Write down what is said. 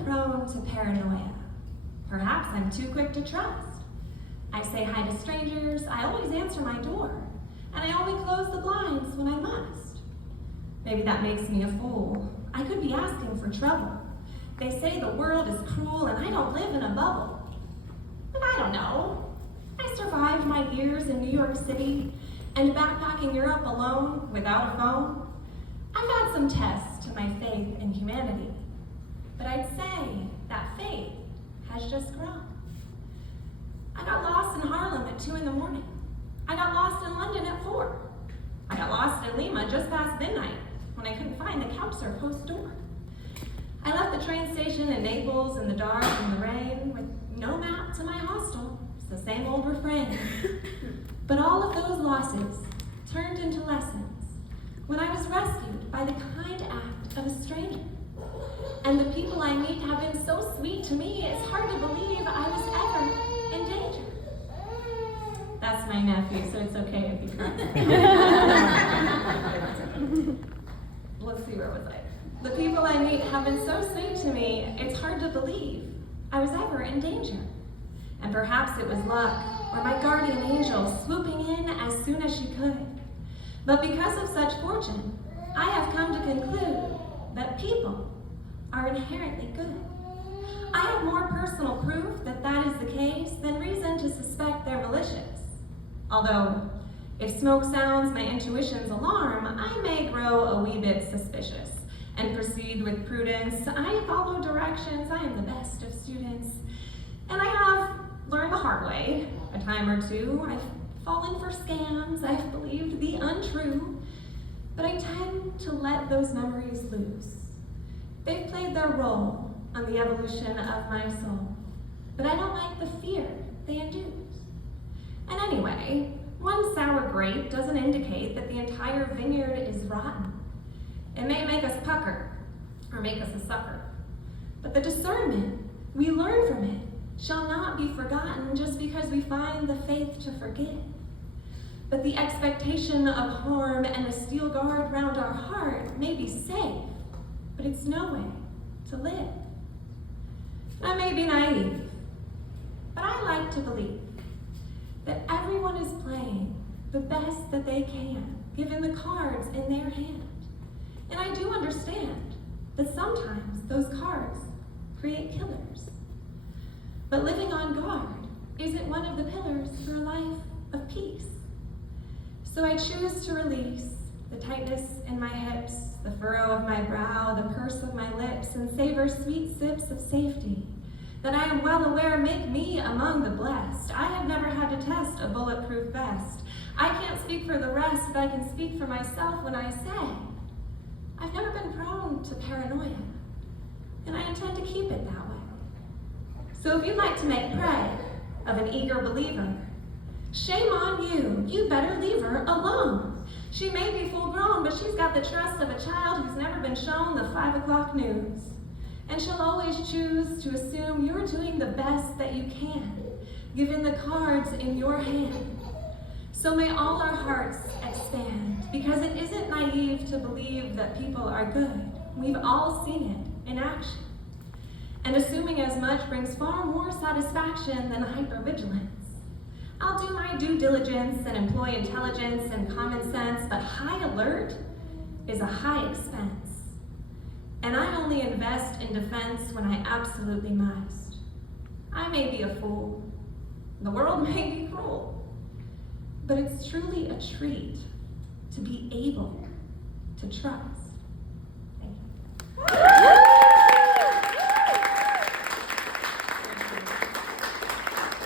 been prone to paranoia. Perhaps I'm too quick to trust. I say hi to strangers, I always answer my door, and I only close the blinds when I must. Maybe that makes me a fool. I could be asking for trouble. They say the world is cruel and I don't live in a bubble. But I don't know. I survived my years in New York City and backpacking Europe alone without a phone. I've had some tests to my faith in humanity, but I'd say that faith has just grown. I got lost in Harlem at 2 in the morning. I got lost in London at 4. I got lost in Lima just past midnight when I couldn't find the couchsurf host door. I left the train station in Naples in the dark and the rain with no map to my hostel. It's the same old refrain. But all of those losses turned into lessons when I was rescued by the kind act of a stranger. And the people I meet have been so sweet to me, it's hard to believe I was ever in danger. That's my nephew, so it's okay if you cry. Let's see, where was I? The people I meet have been so sweet to me, it's hard to believe I was ever in danger. And perhaps it was luck, or my guardian angel swooping in as soon as she could. But because of such fortune, I have come to conclude that people are inherently good. I have more personal proof that that is the case than reason to suspect they're malicious. Although, if smoke sounds my intuition's alarm, I may grow a wee bit suspicious and proceed with prudence. I follow directions, I am the best of students. And I have learned the hard way a time or two. I've fallen for scams, I've believed the untrue, but I tend to let those memories loose. They've played their role on the evolution of my soul, but I don't like the fear they induce. And anyway, one sour grape doesn't indicate that the entire vineyard is rotten. It may make us pucker, or make us a sucker, but the discernment we learn from it shall not be forgotten just because we find the faith to forgive. But the expectation of harm and a steel guard round our heart may be safe, but it's no way to live. I may be naive, but I like to believe that everyone is playing the best that they can, given the cards in their hand. And I do understand that sometimes those cards create killers. But living on guard isn't one of the pillars for a life of peace. So I choose to release the tightness in my hips, the furrow of my brow, the purse of my lips, and savor sweet sips of safety that I am well aware make me among the blessed. I have never had to test a bulletproof vest. I can't speak for the rest, but I can speak for myself when I say I've never been prone to paranoia, and I intend to keep it that way. So if you'd like to make prey of an eager believer, shame on you. You better leave her alone. She may be full grown, but she's got the trust of a child who's never been shown the 5 o'clock news. And she'll always choose to assume you're doing the best that you can, given the cards in your hand. So may all our hearts expand, because it isn't naive to believe that people are good. We've all seen it in action. And assuming as much brings far more satisfaction than hypervigilance. I'll do my due diligence and employ intelligence and common sense, but high alert is a high expense. And I only invest in defense when I absolutely must. I may be a fool. The world may be cruel. But it's truly a treat to be able to trust. Thank you.